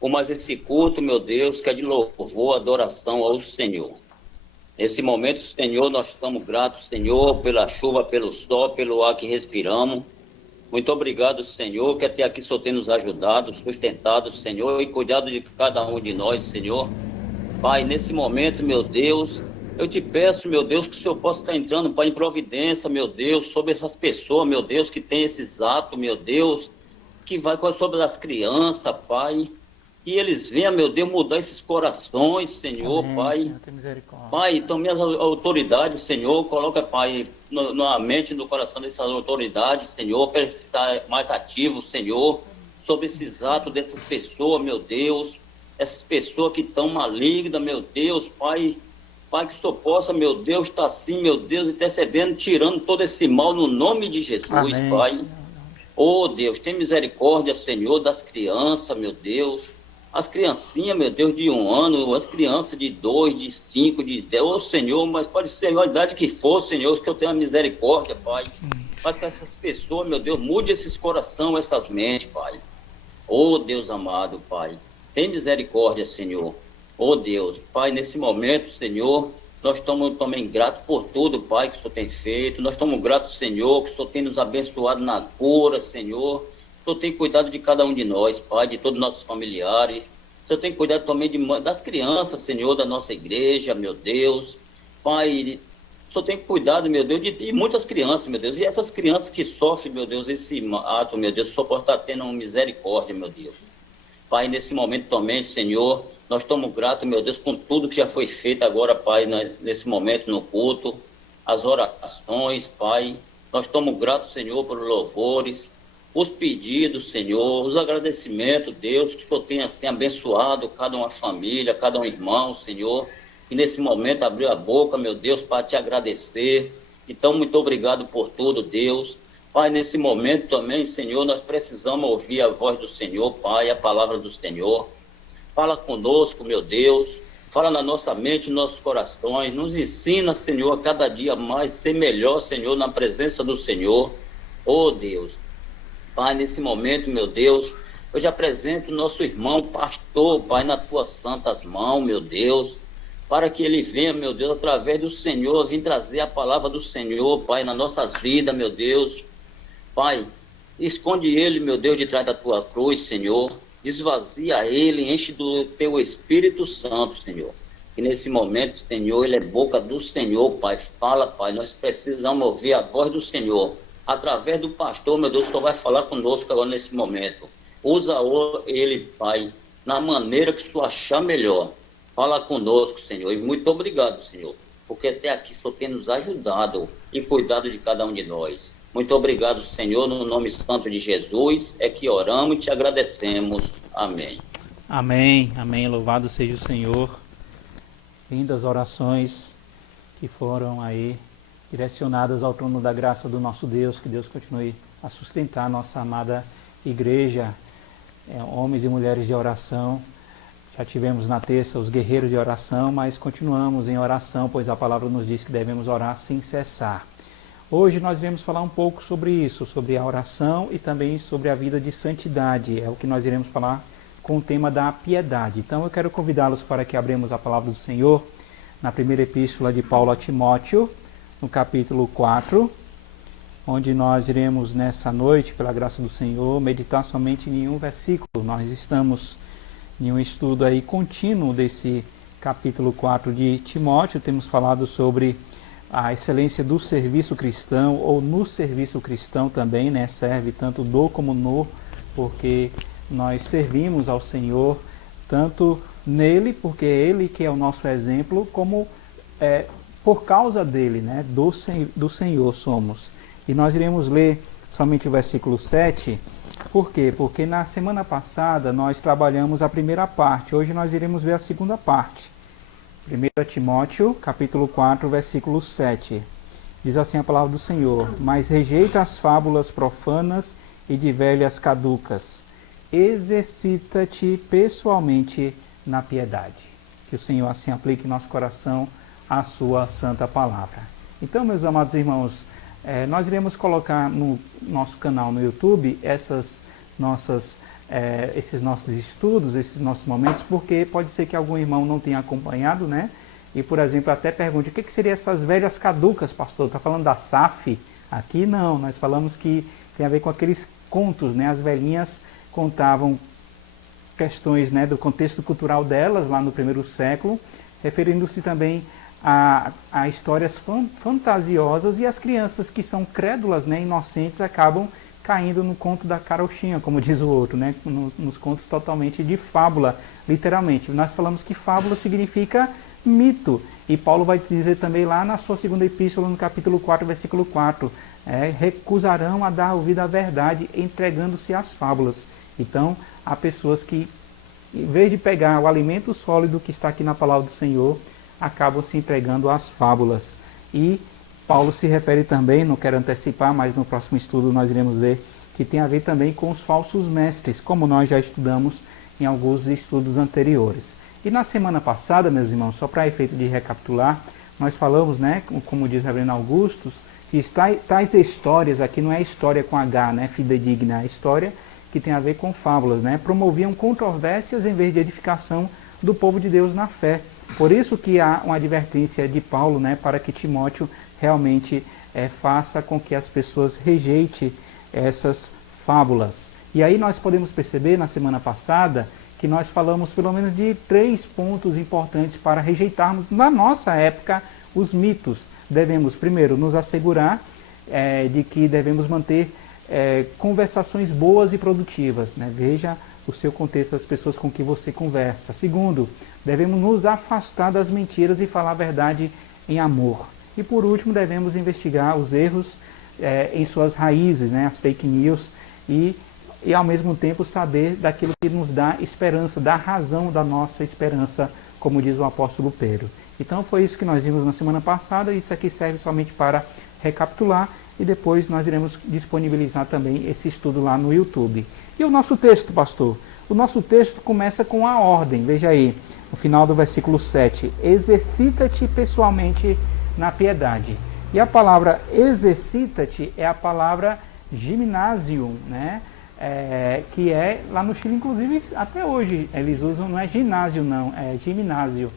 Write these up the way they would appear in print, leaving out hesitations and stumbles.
Por mais esse culto, meu Deus, que é de louvor, adoração ao Senhor. Nesse momento, Senhor, nós estamos gratos, Senhor, pela chuva, pelo sol, pelo ar que respiramos. Muito obrigado, Senhor, que até aqui só tem nos ajudado, sustentado, Senhor, e cuidado de cada um de nós, Senhor. Pai, nesse momento, meu Deus, eu te peço, meu Deus, que o Senhor possa estar entrando, Pai, em providência, meu Deus, sobre essas pessoas, meu Deus, que tem esses atos, meu Deus, que vai sobre as crianças, Pai, que eles venham, meu Deus, mudar esses corações, Senhor, Amém, Pai. Senhor, tem misericórdia. Pai, tome as autoridades, Senhor, coloca, Pai, na mente e no coração dessas autoridades, Senhor, para eles estar mais ativos, Senhor, sobre esses atos dessas pessoas, meu Deus, essas pessoas que estão malignas, meu Deus, Pai, Pai, que o Senhor possa, meu Deus, estar assim, meu Deus, intercedendo, tirando todo esse mal no nome de Jesus, Amém, Pai. Senhor. Oh, Deus, tem misericórdia, Senhor, das crianças, meu Deus. As criancinhas, meu Deus, de 1 ano, as crianças de 2, de 5, de 10, ô Senhor, mas pode ser a idade que for, Senhor, que eu tenha misericórdia, Pai. Faz que essas pessoas, meu Deus, mude esses corações, essas mentes, Pai. Oh, Deus amado, Pai, tem misericórdia, Senhor. Oh, Deus, Pai, nesse momento, Senhor, nós estamos também gratos por tudo, Pai, que o Senhor tem feito. Nós estamos gratos, Senhor, que o Senhor tem nos abençoado na cura, Senhor. O Senhor tem cuidado de cada um de nós, Pai, de todos os nossos familiares. O Senhor tem cuidado também das crianças, Senhor, da nossa igreja, meu Deus. Pai, o Senhor tem cuidado, meu Deus, de muitas crianças, meu Deus. E essas crianças que sofrem, meu Deus, esse ato, meu Deus, o Senhor pode estar tendo uma misericórdia, meu Deus. Pai, nesse momento também, Senhor, nós estamos gratos, meu Deus, com tudo que já foi feito agora, Pai, nesse momento no culto, as orações, Pai. Nós estamos gratos, Senhor, pelos louvores, os pedidos, Senhor, os agradecimentos, Deus, que o Senhor tenha assim abençoado cada uma família, cada um irmão, Senhor, que nesse momento abriu a boca, meu Deus, para te agradecer. Então, muito obrigado por tudo, Deus. Pai, nesse momento também, Senhor, nós precisamos ouvir a voz do Senhor, Pai, a palavra do Senhor. Fala conosco, meu Deus. Fala na nossa mente, nos nossos corações. Nos ensina, Senhor, a cada dia mais ser melhor, Senhor, na presença do Senhor. Oh, Deus. Pai, nesse momento, meu Deus, eu já apresento o nosso irmão pastor, Pai, nas tuas santas mãos, meu Deus, para que ele venha, meu Deus, através do Senhor, vir trazer a palavra do Senhor, Pai, nas nossas vidas, meu Deus. Pai, esconde ele, meu Deus, de trás da tua cruz, Senhor. Desvazia ele, enche do teu Espírito Santo, Senhor. E nesse momento, Senhor, ele é boca do Senhor, Pai. Fala, Pai, nós precisamos ouvir a voz do Senhor. Através do pastor, meu Deus, o Senhor vai falar conosco agora nesse momento. Usa ele, Pai, na maneira que o Senhor achar melhor. Fala conosco, Senhor. E muito obrigado, Senhor, porque até aqui o Senhor tem nos ajudado e cuidado de cada um de nós. Muito obrigado, Senhor, no nome santo de Jesus, é que oramos e te agradecemos. Amém. Amém, amém, louvado seja o Senhor. Lindas orações que foram aí direcionadas ao trono da graça do nosso Deus, que Deus continue a sustentar a nossa amada igreja, homens e mulheres de oração. Já tivemos na terça os guerreiros de oração, mas continuamos em oração, pois a palavra nos diz que devemos orar sem cessar. Hoje nós iremos falar um pouco sobre isso, sobre a oração e também sobre a vida de santidade. É o que nós iremos falar com o tema da piedade. Então eu quero convidá-los para que abramos a palavra do Senhor na primeira epístola de Paulo a Timóteo, no capítulo 4, onde nós iremos nessa noite, pela graça do Senhor, meditar somente em um versículo. Nós estamos em um estudo aí contínuo desse capítulo 4 de Timóteo. Temos falado sobre a excelência do serviço cristão, ou no serviço cristão também, né? Serve tanto do como no, porque nós servimos ao Senhor, tanto nele, porque é ele que é o nosso exemplo, como por causa dele, né? Do Senhor somos. E nós iremos ler somente o versículo 7. Por quê? Porque na semana passada nós trabalhamos a primeira parte. Hoje nós iremos ver a segunda parte. 1 Timóteo, capítulo 4, versículo 7. Diz assim a palavra do Senhor: mas rejeita as fábulas profanas e de velhas caducas. Exercita-te pessoalmente na piedade. Que o Senhor assim aplique em nosso coração a sua santa palavra. Então, meus amados irmãos, Nós iremos colocar no nosso canal no YouTube esses nossos estudos, esses nossos momentos, porque pode ser que algum irmão não tenha acompanhado, né? E, por exemplo, até pergunte, o que seriam essas velhas caducas, pastor? Está falando da SAF? Aqui não, nós falamos que tem a ver com aqueles contos, né? As velhinhas contavam questões, né, do contexto cultural delas, lá no primeiro século, referindo-se também a histórias fantasiosas, e as crianças que são crédulas, né, inocentes, acabam caindo no conto da carochinha, como diz o outro, né, nos contos totalmente de fábula, literalmente. Nós falamos que fábula significa mito, e Paulo vai dizer também lá na sua segunda epístola, no capítulo 4, versículo 4, recusarão a dar ouvido à verdade, entregando-se às fábulas. Então, há pessoas que, em vez de pegar o alimento sólido que está aqui na palavra do Senhor, acabam se entregando às fábulas. E Paulo se refere também, não quero antecipar, mas no próximo estudo nós iremos ver que tem a ver também com os falsos mestres, como nós já estudamos em alguns estudos anteriores. E na semana passada, meus irmãos, só para efeito de recapitular, nós falamos, né, como diz o reverendo Augustus, que tais histórias, aqui não é história com H, né, fidedigna, é história que tem a ver com fábulas, né, promoviam controvérsias em vez de edificação do povo de Deus na fé. Por isso que há uma advertência de Paulo, né, para que Timóteo realmente faça com que as pessoas rejeitem essas fábulas. E aí nós podemos perceber na semana passada que nós falamos pelo menos de 3 pontos importantes para rejeitarmos, na nossa época, os mitos. Devemos, primeiro, nos assegurar de que devemos manter conversações boas e produtivas, né? Veja o seu contexto, as pessoas com que você conversa. Segundo, devemos nos afastar das mentiras e falar a verdade em amor. E por último, devemos investigar os erros em suas raízes, né? As fake news, e ao mesmo tempo saber daquilo que nos dá esperança, da razão da nossa esperança, como diz o apóstolo Pedro. Então foi isso que nós vimos na semana passada, e isso aqui serve somente para recapitular, e depois nós iremos disponibilizar também esse estudo lá no YouTube. E o nosso texto, pastor? O nosso texto começa com a ordem, veja aí, no final do versículo 7, exercita-te pessoalmente na piedade. E a palavra exercita-te é a palavra gymnasium, né? Que é lá no Chile, inclusive até hoje eles usam, não é ginásio não, é gimnásio.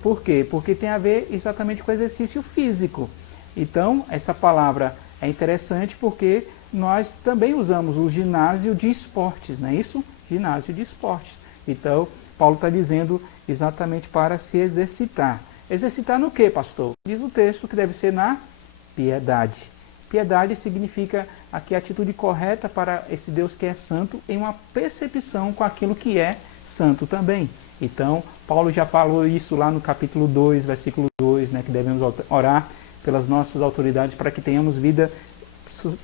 Por quê? Porque tem a ver exatamente com exercício físico. Então, essa palavra é interessante porque nós também usamos o ginásio de esportes, não é isso? Ginásio de esportes. Então, Paulo está dizendo exatamente para se exercitar. Exercitar no quê, pastor? Diz o texto que deve ser na piedade. Piedade significa aqui a atitude correta para esse Deus que é santo em uma percepção com aquilo que é santo também. Então, Paulo já falou isso lá no capítulo 2, versículo 2, né, que devemos orar pelas nossas autoridades para que tenhamos vida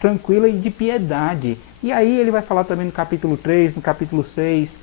tranquila e de piedade. E aí ele vai falar também no capítulo 3, no capítulo 6,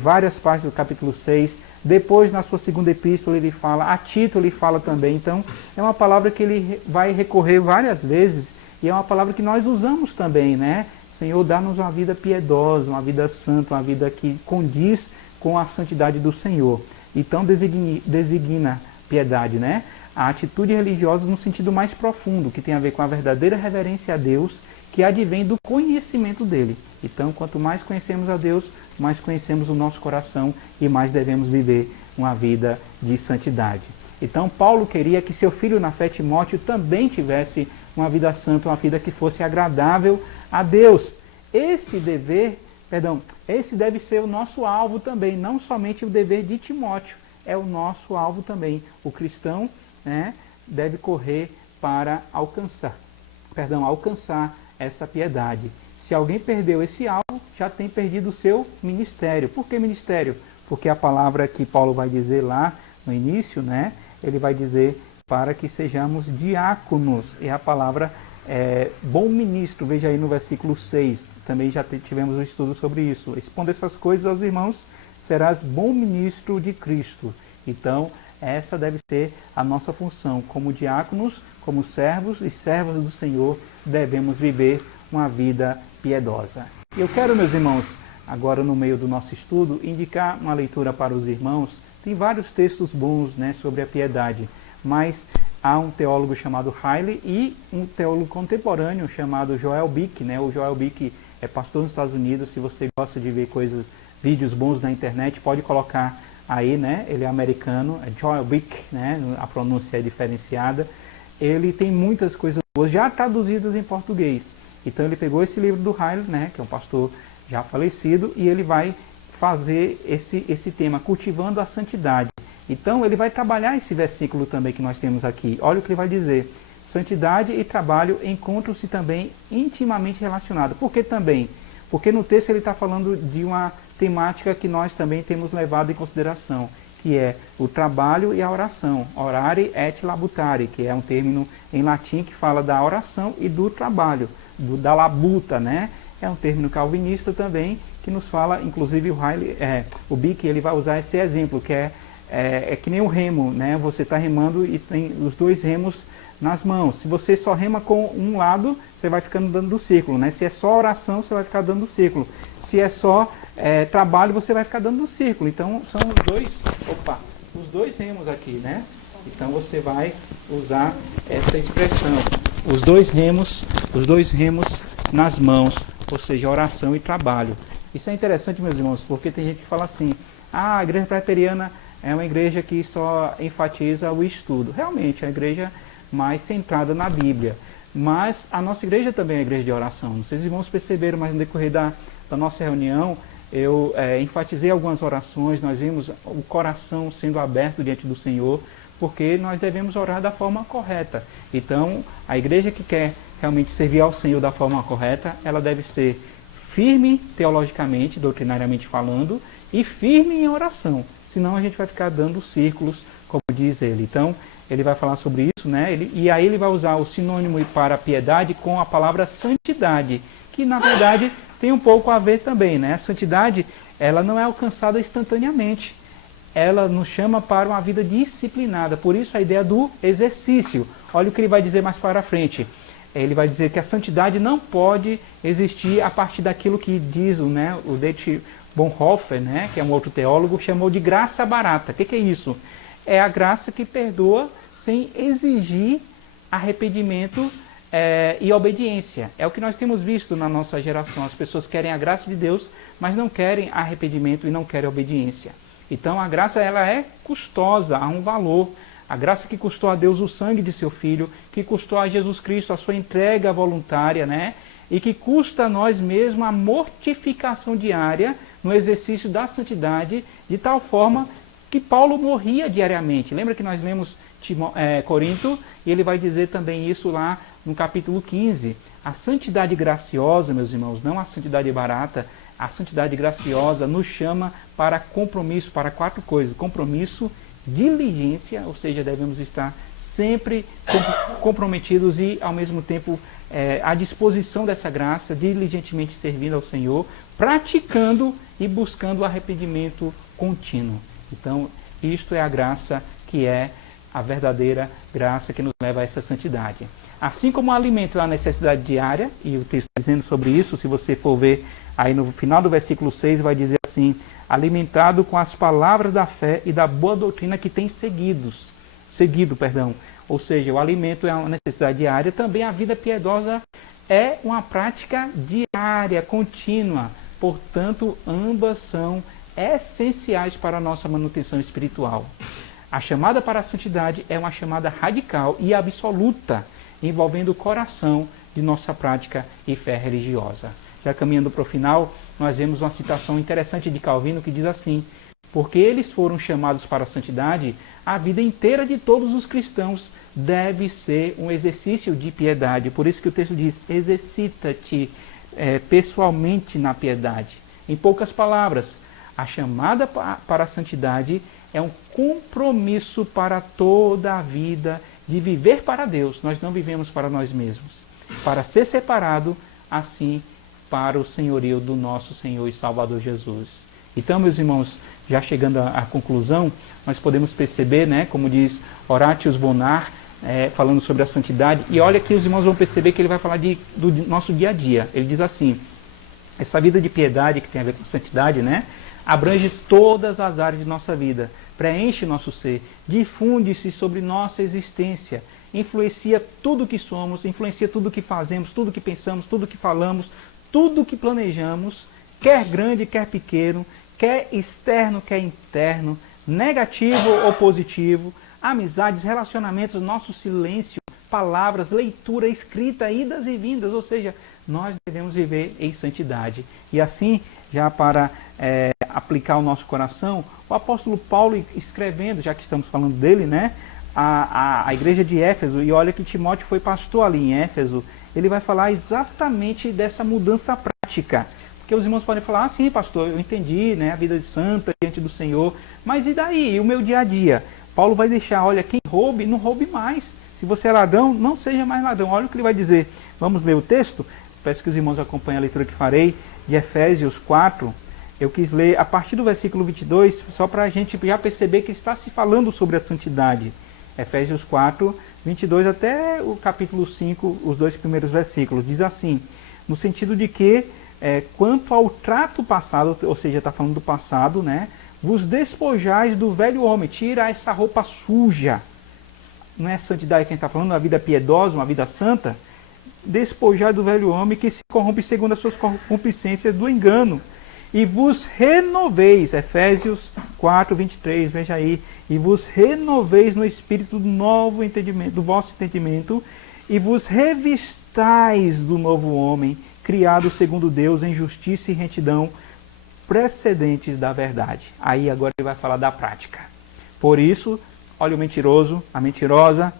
várias partes do capítulo 6. Depois, na sua segunda epístola, ele fala, a Tito ele fala também. Então, é uma palavra que ele vai recorrer várias vezes, e é uma palavra que nós usamos também, né? Senhor, dá-nos uma vida piedosa, uma vida santa, uma vida que condiz com a santidade do Senhor. Então, designa piedade, né? A atitude religiosa no sentido mais profundo, que tem a ver com a verdadeira reverência a Deus, que advém do conhecimento dele. Então, quanto mais conhecemos a Deus, mais conhecemos o nosso coração e mais devemos viver uma vida de santidade. Então, Paulo queria que seu filho na fé, Timóteo, também tivesse uma vida santa, uma vida que fosse agradável a Deus. Esse deve ser o nosso alvo também, não somente o dever de Timóteo, é o nosso alvo também. O cristão, né, deve correr para alcançar essa piedade. Se alguém perdeu esse alvo, já tem perdido o seu ministério. Por que ministério? Porque a palavra que Paulo vai dizer lá no início, né, ele vai dizer para que sejamos diáconos. E a palavra bom ministro, veja aí no versículo 6, também já tivemos um estudo sobre isso. Expondo essas coisas aos irmãos, serás bom ministro de Cristo. Então, essa deve ser a nossa função. Como diáconos, como servos e servas do Senhor, devemos viver uma vida piedosa. Eu quero, meus irmãos, agora no meio do nosso estudo, indicar uma leitura para os irmãos. Tem vários textos bons, né, sobre a piedade, mas há um teólogo chamado Riley e um teólogo contemporâneo chamado Joel Bick, né? O Joel Bick é pastor nos Estados Unidos. Se você gosta de ver vídeos bons na internet, pode colocar aí, né? Ele é americano, é Joel Bick, né? A pronúncia é diferenciada. Ele tem muitas coisas boas já traduzidas em português. Então ele pegou esse livro do Riley, né? Que é um pastor já falecido, e ele vai fazer esse tema, cultivando a santidade. Então ele vai trabalhar esse versículo também que nós temos aqui. Olha o que ele vai dizer. Santidade e trabalho encontram-se também intimamente relacionados. Por que também? Porque no texto ele está falando de uma temática que nós também temos levado em consideração, que é o trabalho e a oração. Orare et labutare, que é um termo em latim que fala da oração e do trabalho, da labuta, né? É um termo calvinista também, que nos fala, inclusive o Bick, ele vai usar esse exemplo, que é que nem o remo, né? Você está remando e tem os dois remos nas mãos. Se você só rema com um lado, você vai ficando dando do círculo, né? Se é só oração, você vai ficar dando do círculo. Se é só trabalho, você vai ficar dando do círculo. Então, são os dois remos aqui, né? Então, você vai usar essa expressão. Os dois remos nas mãos, ou seja, oração e trabalho. Isso é interessante, meus irmãos, porque tem gente que fala assim, a igreja presbiteriana é uma igreja que só enfatiza o estudo. Realmente, é a igreja mais centrada na Bíblia. Mas a nossa igreja também é a igreja de oração. Não sei se os irmãos perceberam, mas no decorrer da nossa reunião, eu enfatizei algumas orações, nós vimos o coração sendo aberto diante do Senhor, porque nós devemos orar da forma correta. Então, a igreja que quer realmente servir ao Senhor da forma correta, ela deve ser firme teologicamente, doutrinariamente falando, e firme em oração. Senão a gente vai ficar dando círculos, como diz ele. Então, ele vai falar sobre isso, né? E aí ele vai usar o sinônimo para piedade com a palavra santidade, que na verdade tem um pouco a ver também, né? A santidade, ela não é alcançada instantaneamente. Ela nos chama para uma vida disciplinada. Por isso a ideia do exercício. Olha o que ele vai dizer mais para frente. Ele vai dizer que a santidade não pode existir a partir daquilo que diz o Dietrich Bonhoeffer, né, que é um outro teólogo, chamou de graça barata. O que é isso? É a graça que perdoa sem exigir arrependimento e obediência. É o que nós temos visto na nossa geração. As pessoas querem a graça de Deus, mas não querem arrependimento e não querem obediência. Então a graça ela é custosa, há um valor. A graça que custou a Deus o sangue de seu Filho, que custou a Jesus Cristo a sua entrega voluntária, né? E que custa a nós mesmos a mortificação diária no exercício da santidade, de tal forma que Paulo morria diariamente. Lembra que nós lemos Corinto, e ele vai dizer também isso lá no capítulo 15. A santidade graciosa, meus irmãos, não a santidade barata, a santidade graciosa nos chama para compromisso, para 4 coisas. Compromisso, diligência, ou seja, devemos estar sempre comprometidos e, ao mesmo tempo, à disposição dessa graça, diligentemente servindo ao Senhor, praticando e buscando o arrependimento contínuo. Então, isto é a graça que é a verdadeira graça que nos leva a essa santidade. Assim como o alimento é uma necessidade diária, e o texto está dizendo sobre isso, se você for ver aí no final do versículo 6, vai dizer assim, alimentado com as palavras da fé e da boa doutrina que tem seguido. Ou seja, o alimento é uma necessidade diária, também a vida piedosa é uma prática diária, contínua. Portanto, ambas são essenciais para a nossa manutenção espiritual. A chamada para a santidade é uma chamada radical e absoluta, envolvendo o coração de nossa prática e fé religiosa. Já caminhando para o final, nós vemos uma citação interessante de Calvino que diz assim, porque eles foram chamados para a santidade, a vida inteira de todos os cristãos deve ser um exercício de piedade. Por isso que o texto diz, exercita-te pessoalmente na piedade. Em poucas palavras, a chamada para a santidade é um compromisso para toda a vida de viver para Deus. Nós não vivemos para nós mesmos. Para ser separado, assim, para o senhorio do nosso Senhor e Salvador Jesus. Então, meus irmãos, já chegando à conclusão, nós podemos perceber, né, como diz Horatius Bonar, falando sobre a santidade, e olha que os irmãos vão perceber que ele vai falar do nosso dia a dia. Ele diz assim, essa vida de piedade que tem a ver com santidade, né, abrange todas as áreas de nossa vida, preenche nosso ser, difunde-se sobre nossa existência, influencia tudo que somos, influencia tudo que fazemos, tudo que pensamos, tudo que falamos, tudo que planejamos, quer grande, quer pequeno, quer externo, quer interno, negativo ou positivo, amizades, relacionamentos, nosso silêncio, palavras, leitura, escrita, idas e vindas, ou seja, nós devemos viver em santidade. E assim, já para aplicar o nosso coração, o apóstolo Paulo escrevendo, já que estamos falando dele, né, a igreja de Éfeso, e olha que Timóteo foi pastor ali em Éfeso, ele vai falar exatamente dessa mudança prática. Porque os irmãos podem falar, sim, pastor, eu entendi, né, a vida de santa diante do Senhor, mas e daí? E o meu dia a dia? Paulo vai deixar, olha, quem roube, não roube mais. Se você é ladrão, não seja mais ladrão. Olha o que ele vai dizer. Vamos ler o texto? Peço que os irmãos acompanhem a leitura que farei, de Efésios 4. Eu quis ler a partir do versículo 22, só para a gente já perceber que está se falando sobre a santidade. Efésios 4, 22 até o capítulo 5, os 2 primeiros versículos. Diz assim, no sentido de que, quanto ao trato passado, ou seja, está falando do passado, né? Vos despojais do velho homem, tira essa roupa suja. Não é santidade que a gente está falando, uma vida piedosa, uma vida santa. Despojai do velho homem que se corrompe segundo as suas concupiscências do engano. E vos renoveis, Efésios 4, 23, veja aí. E vos renoveis no espírito do novo entendimento, do vosso entendimento, e vos revistais do novo homem, criado segundo Deus em justiça e retidão, precedentes da verdade. Aí agora ele vai falar da prática. Por isso, olha o mentiroso, a mentirosa,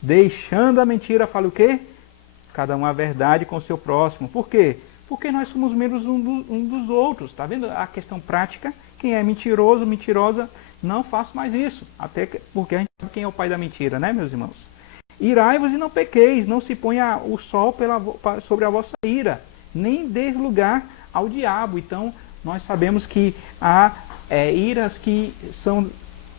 deixando a mentira, fala o quê? Cada um a verdade com o seu próximo. Por quê? Porque nós somos membros um dos outros. Está vendo a questão prática? Quem é mentiroso, mentirosa, não faça mais isso. Até porque a gente sabe quem é o pai da mentira, né, meus irmãos? Irai-vos e não pequeis, não se ponha o sol sobre a vossa ira, nem dê lugar ao diabo. Então, nós sabemos que há iras que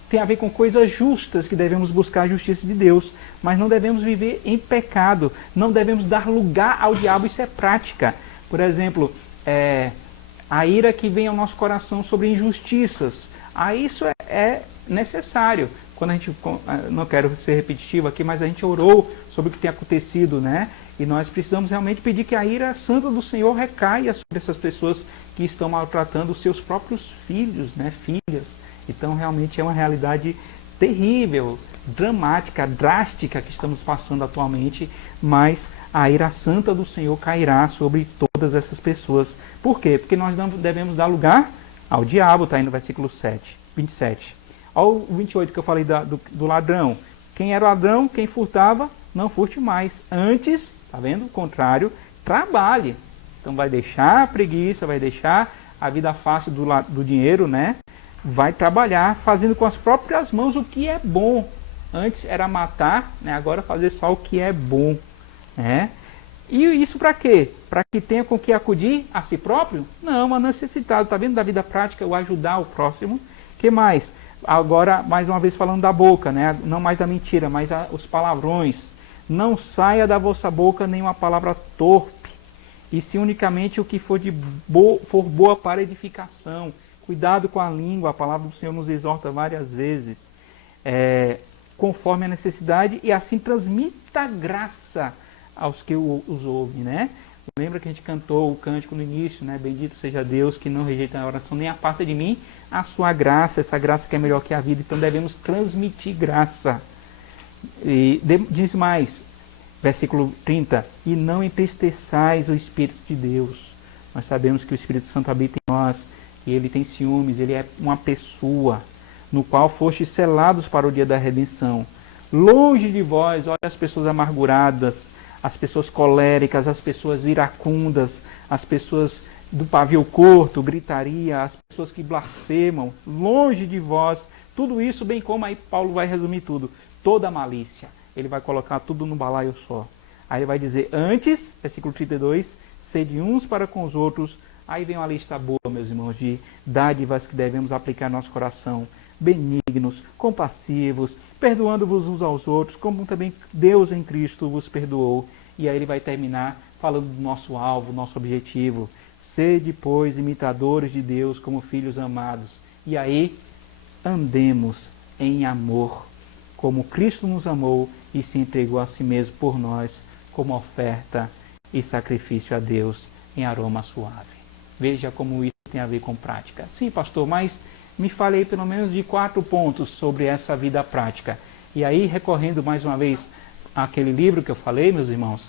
tem a ver com coisas justas, que devemos buscar a justiça de Deus, mas não devemos viver em pecado, não devemos dar lugar ao diabo, isso é prática. Por exemplo, a ira que vem ao nosso coração sobre injustiças, isso é necessário. Quando a gente, não quero ser repetitivo aqui, mas a gente orou sobre o que tem acontecido, né? E nós precisamos realmente pedir que a ira santa do Senhor recaia sobre essas pessoas que estão maltratando os seus próprios filhos, né? Filhas. Então, realmente é uma realidade terrível, dramática, drástica que estamos passando atualmente, mas a ira santa do Senhor cairá sobre todas essas pessoas. Por quê? Porque nós não devemos dar lugar ao diabo, está aí no versículo 27. Olha o 28 que eu falei do ladrão. Quem era ladrão, quem furtava, não furte mais. Antes, está vendo? O contrário, trabalhe. Então vai deixar a preguiça, vai deixar a vida fácil do dinheiro, né? Vai trabalhar fazendo com as próprias mãos o que é bom. Antes era matar, né? Agora fazer só o que é bom. Né? E isso para quê? Para que tenha com que acudir a si próprio? Não, mas necessitado. Está vendo da vida prática, o ajudar o próximo. Que mais? Agora, mais uma vez falando da boca, né? Não mais da mentira, mas os palavrões. Não saia da vossa boca nenhuma palavra torpe, e se unicamente o que for boa para edificação. Cuidado com a língua, a palavra do Senhor nos exorta várias vezes, conforme a necessidade, e assim transmita graça aos que os ouvem, né? Lembra que a gente cantou o cântico no início, né? Bendito seja Deus que não rejeita a oração, nem aparta de mim a sua graça, essa graça que é melhor que a vida. Então devemos transmitir graça. E diz mais, versículo 30, e não entristeçais o Espírito de Deus. Nós sabemos que o Espírito Santo habita em nós, e ele tem ciúmes, ele é uma pessoa, no qual fostes selados para o dia da redenção. Longe de vós, olha as pessoas amarguradas, as pessoas coléricas, as pessoas iracundas, as pessoas do pavio curto, gritaria, as pessoas que blasfemam, longe de vós, tudo isso, bem como aí Paulo vai resumir tudo, toda a malícia, ele vai colocar tudo no balaio só. Aí ele vai dizer, antes, versículo 32, sede uns para com os outros. Aí vem uma lista boa, meus irmãos, de dádivas que devemos aplicar no nosso coração, benignos, compassivos, perdoando-vos uns aos outros, como também Deus em Cristo vos perdoou. E aí ele vai terminar falando do nosso alvo, nosso objetivo. Sede, pois, imitadores de Deus como filhos amados. E aí, andemos em amor, como Cristo nos amou e se entregou a si mesmo por nós, como oferta e sacrifício a Deus em aroma suave. Veja como isso tem a ver com prática. Sim, pastor, mas me fale aí pelo menos de 4 pontos sobre essa vida prática. E aí, recorrendo mais uma vez àquele livro que eu falei, meus irmãos,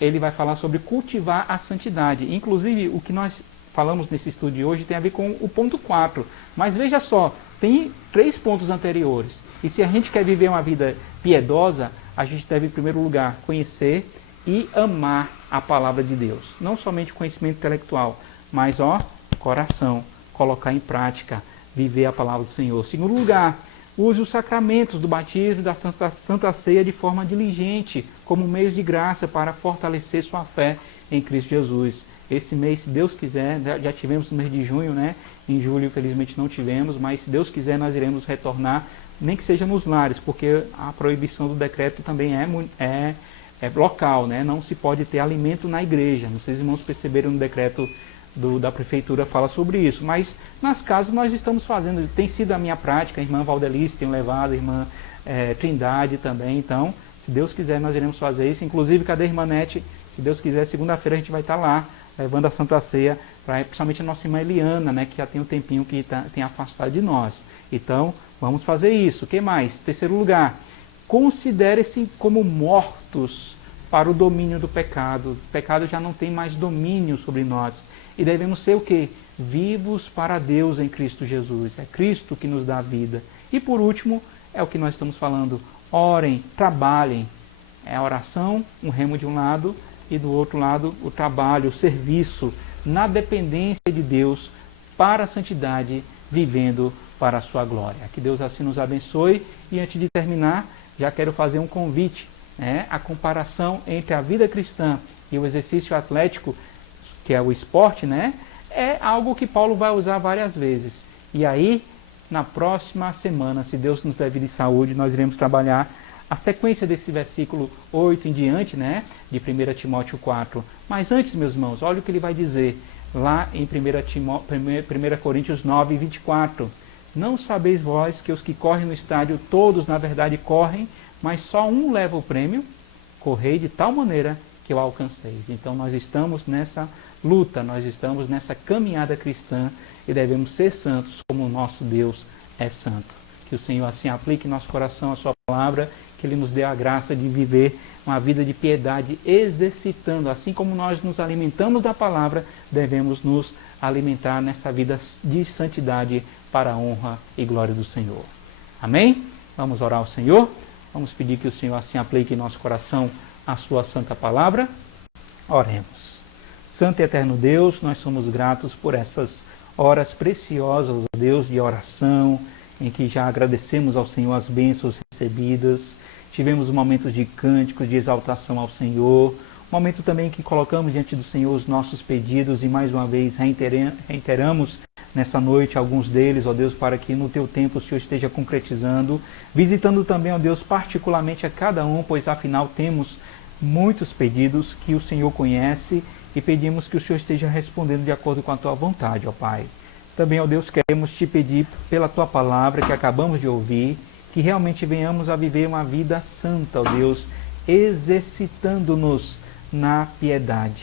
ele vai falar sobre cultivar a santidade. Inclusive, o que nós falamos nesse estudo de hoje tem a ver com o ponto 4. Mas veja só, tem 3 pontos anteriores. E se a gente quer viver uma vida piedosa, a gente deve, em primeiro lugar, conhecer e amar a palavra de Deus. Não somente conhecimento intelectual, mas coração, colocar em prática, viver a palavra do Senhor. Em segundo lugar, use os sacramentos do batismo e da Santa Ceia de forma diligente, como meios de graça para fortalecer sua fé em Cristo Jesus. Esse mês, se Deus quiser, já tivemos no mês de junho, né? Em julho, infelizmente, não tivemos, mas se Deus quiser, nós iremos retornar, nem que seja nos lares, porque a proibição do decreto também é local, né? Não se pode ter alimento na igreja. Não sei se os irmãos perceberam no decreto da prefeitura fala sobre isso, mas nas casas nós estamos fazendo, tem sido a minha prática, a irmã Valdelice tem levado, a irmã Trindade também, então, se Deus quiser nós iremos fazer isso, inclusive, cadê a irmã Nete? Se Deus quiser, segunda-feira a gente vai estar lá, levando a Santa Ceia, principalmente a nossa irmã Eliana, né, que já tem um tempinho que tem afastado de nós, então, vamos fazer isso. O que mais? Terceiro lugar, considere-se como mortos para o domínio do pecado. O pecado já não tem mais domínio sobre nós. E devemos ser o quê? Vivos para Deus em Cristo Jesus. É Cristo que nos dá a vida. E por último, é o que nós estamos falando. Orem, trabalhem. É a oração, um remo de um lado, e do outro lado o trabalho, o serviço, na dependência de Deus, para a santidade, vivendo para a sua glória. Que Deus assim nos abençoe. E antes de terminar, já quero fazer um convite. A comparação entre a vida cristã e o exercício atlético, que é o esporte, né? É algo que Paulo vai usar várias vezes. E aí, na próxima semana, se Deus nos der vida e saúde, nós iremos trabalhar a sequência desse versículo 8 em diante, né? De 1 Timóteo 4. Mas antes, meus irmãos, olha o que ele vai dizer lá em 1 Coríntios 9, 24. Não sabeis vós que os que correm no estádio, todos na verdade correm, mas só um leva o prêmio? Correi de tal maneira que eu alcanceis. Então nós estamos nessa luta, nós estamos nessa caminhada cristã e devemos ser santos como o nosso Deus é santo. Que o Senhor assim aplique em nosso coração a sua palavra, que Ele nos dê a graça de viver uma vida de piedade, exercitando, assim como nós nos alimentamos da palavra, devemos nos alimentar nessa vida de santidade para a honra e glória do Senhor. Amém? Vamos orar ao Senhor, vamos pedir que o Senhor assim aplique em nosso coração a sua santa palavra. Oremos. Santo e eterno Deus, nós somos gratos por essas horas preciosas, Deus, de oração, em que já agradecemos ao Senhor as bênçãos recebidas. Tivemos momentos de cânticos, de exaltação ao Senhor, momento também que colocamos diante do Senhor os nossos pedidos e mais uma vez reiteramos nessa noite alguns deles, ó Deus, para que no teu tempo o Senhor esteja concretizando, visitando também, ó Deus, particularmente a cada um, pois afinal temos muitos pedidos que o Senhor conhece e pedimos que o Senhor esteja respondendo de acordo com a tua vontade, ó Pai. Também, ó Deus, queremos te pedir pela tua palavra que acabamos de ouvir, que realmente venhamos a viver uma vida santa, ó Deus, exercitando-nos na piedade.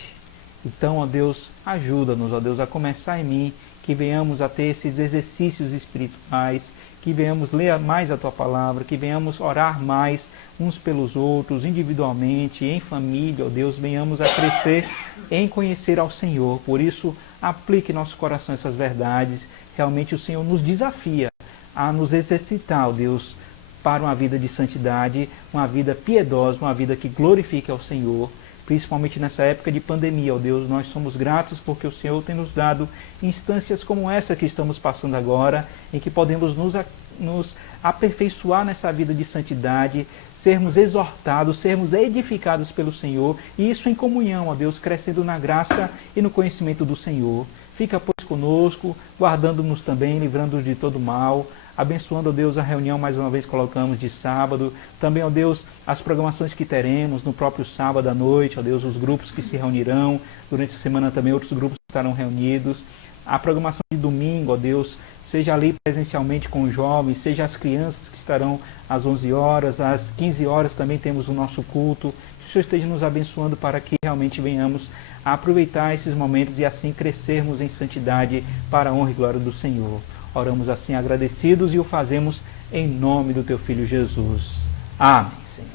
Então, ó Deus, ajuda-nos, ó Deus, a começar em mim, que venhamos a ter esses exercícios espirituais, que venhamos ler mais a tua palavra, que venhamos orar mais uns pelos outros, individualmente, em família, ó Deus, venhamos a crescer em conhecer ao Senhor. Por isso, aplique em nosso coração essas verdades. Realmente o Senhor nos desafia a nos exercitar, ó Deus, para uma vida de santidade, uma vida piedosa, uma vida que glorifique ao Senhor, principalmente nessa época de pandemia, ó Deus. Nós somos gratos porque o Senhor tem nos dado instâncias como essa que estamos passando agora, em que podemos nos aperfeiçoar nessa vida de santidade, sermos exortados, sermos edificados pelo Senhor, e isso em comunhão, ó Deus, crescendo na graça e no conhecimento do Senhor. Fica, pois, conosco, guardando-nos também, livrando-nos de todo mal, abençoando, ó Deus, a reunião, mais uma vez colocamos, de sábado. Também, ó Deus, as programações que teremos no próprio sábado à noite, ó Deus, os grupos que se reunirão. Durante a semana também outros grupos estarão reunidos. A programação de domingo, ó Deus, seja ali presencialmente com os jovens, seja as crianças que estarão às 11 horas, às 15 horas também temos o nosso culto. Que o Senhor esteja nos abençoando para que realmente venhamos a aproveitar esses momentos e assim crescermos em santidade para a honra e glória do Senhor. Oramos assim agradecidos e o fazemos em nome do Teu Filho Jesus. Amém, Senhor.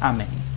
Amém.